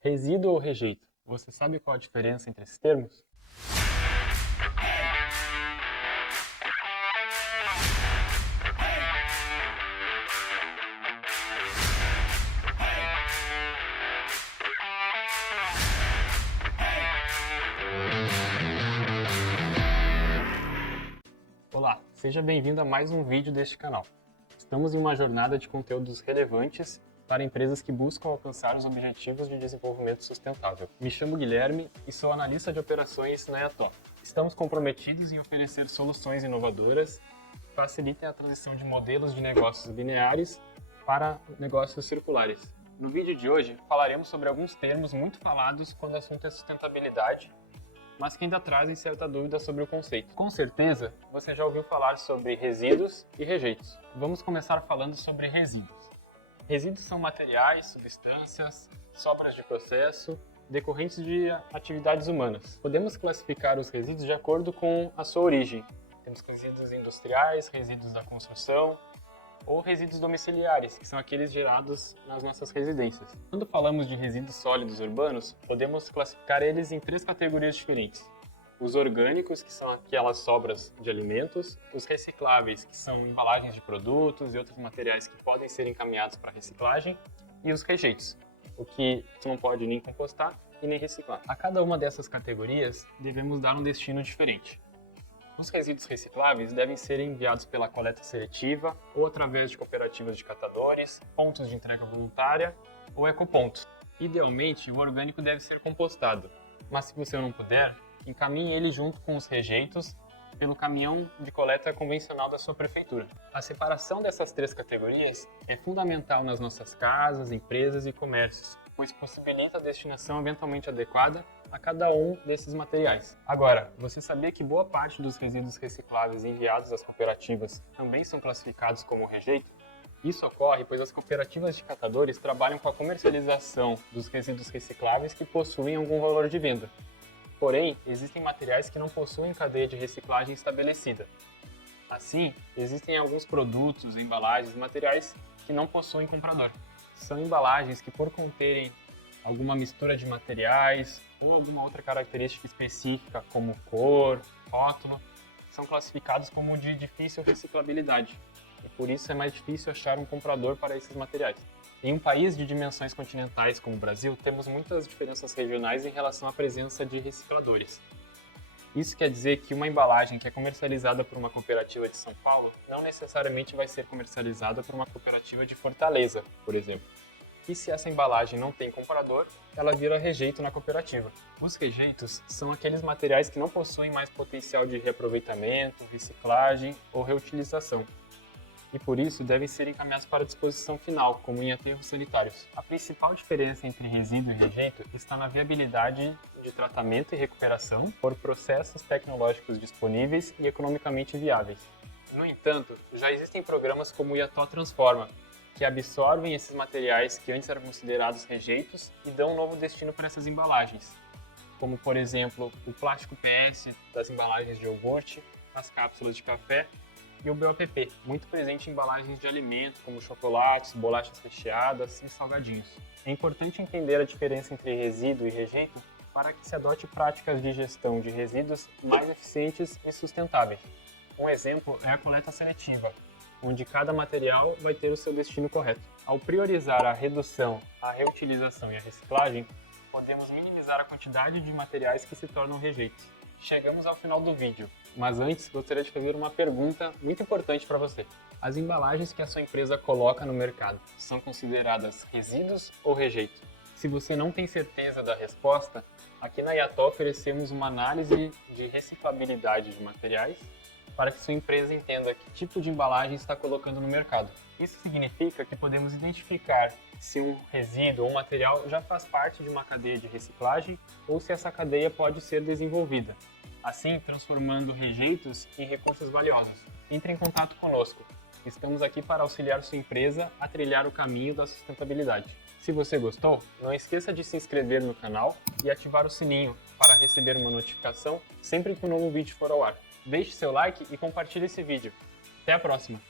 Resíduo ou rejeito? Você sabe qual a diferença entre esses termos? Olá, seja bem-vindo a mais um vídeo deste canal. Estamos em uma jornada de conteúdos relevantes para empresas que buscam alcançar os Objetivos de Desenvolvimento Sustentável. Me chamo Guilherme e sou analista de operações na Yató. Estamos comprometidos em oferecer soluções inovadoras que facilitem a transição de modelos de negócios lineares para negócios circulares. No vídeo de hoje, falaremos sobre alguns termos muito falados quando o assunto é sustentabilidade, mas que ainda trazem certa dúvida sobre o conceito. Com certeza, você já ouviu falar sobre resíduos e rejeitos. Vamos começar falando sobre resíduos. Resíduos são materiais, substâncias, sobras de processo, decorrentes de atividades humanas. Podemos classificar os resíduos de acordo com a sua origem. Temos resíduos industriais, resíduos da construção, ou resíduos domiciliares, que são aqueles gerados nas nossas residências. Quando falamos de resíduos sólidos urbanos, podemos classificar eles em 3 categorias diferentes. Os orgânicos, que são aquelas sobras de alimentos, os recicláveis, que são embalagens de produtos e outros materiais que podem ser encaminhados para reciclagem, e os rejeitos, o que não pode nem compostar e nem reciclar. A cada uma dessas categorias, devemos dar um destino diferente. Os resíduos recicláveis devem ser enviados pela coleta seletiva ou através de cooperativas de catadores, pontos de entrega voluntária ou ecopontos. Idealmente, o orgânico deve ser compostado, mas se você não puder, encaminhe ele junto com os rejeitos pelo caminhão de coleta convencional da sua prefeitura. A separação dessas 3 categorias é fundamental nas nossas casas, empresas e comércios, pois possibilita a destinação eventualmente adequada a cada um desses materiais. Agora, você sabia que boa parte dos resíduos recicláveis enviados às cooperativas também são classificados como rejeito? Isso ocorre pois as cooperativas de catadores trabalham com a comercialização dos resíduos recicláveis que possuem algum valor de venda. Porém, existem materiais que não possuem cadeia de reciclagem estabelecida. Assim, existem alguns produtos, embalagens, materiais que não possuem comprador. São embalagens que, por conterem alguma mistura de materiais ou alguma outra característica específica, como cor, rótulo, são classificados como de difícil reciclabilidade. E por isso é mais difícil achar um comprador para esses materiais. Em um país de dimensões continentais como o Brasil, temos muitas diferenças regionais em relação à presença de recicladores. Isso quer dizer que uma embalagem que é comercializada por uma cooperativa de São Paulo não necessariamente vai ser comercializada por uma cooperativa de Fortaleza, por exemplo. E se essa embalagem não tem comprador, ela vira rejeito na cooperativa. Os rejeitos são aqueles materiais que não possuem mais potencial de reaproveitamento, reciclagem ou reutilização, e por isso devem ser encaminhados para a disposição final, como em aterros sanitários. A principal diferença entre resíduo e rejeito está na viabilidade de tratamento e recuperação por processos tecnológicos disponíveis e economicamente viáveis. No entanto, já existem programas como o Yató Transforma, que absorvem esses materiais que antes eram considerados rejeitos e dão um novo destino para essas embalagens, como por exemplo o plástico PS das embalagens de iogurte, as cápsulas de café, e o BOPP, muito presente em embalagens de alimento, como chocolates, bolachas recheadas e salgadinhos. É importante entender a diferença entre resíduo e rejeito para que se adote práticas de gestão de resíduos mais eficientes e sustentáveis. Um exemplo é a coleta seletiva, onde cada material vai ter o seu destino correto. Ao priorizar a redução, a reutilização e a reciclagem, podemos minimizar a quantidade de materiais que se tornam rejeitos. Chegamos ao final do vídeo, mas antes gostaria de fazer uma pergunta muito importante para você. As embalagens que a sua empresa coloca no mercado são consideradas resíduos ou rejeito? Se você não tem certeza da resposta, aqui na Yató oferecemos uma análise de reciclabilidade de materiais para que sua empresa entenda que tipo de embalagem está colocando no mercado. Isso significa que podemos identificar se um resíduo ou material já faz parte de uma cadeia de reciclagem ou se essa cadeia pode ser desenvolvida, assim transformando rejeitos em recursos valiosos. Entre em contato conosco. Estamos aqui para auxiliar sua empresa a trilhar o caminho da sustentabilidade. Se você gostou, não esqueça de se inscrever no canal e ativar o sininho para receber uma notificação sempre que um novo vídeo for ao ar. Deixe seu like e compartilhe esse vídeo. Até a próxima!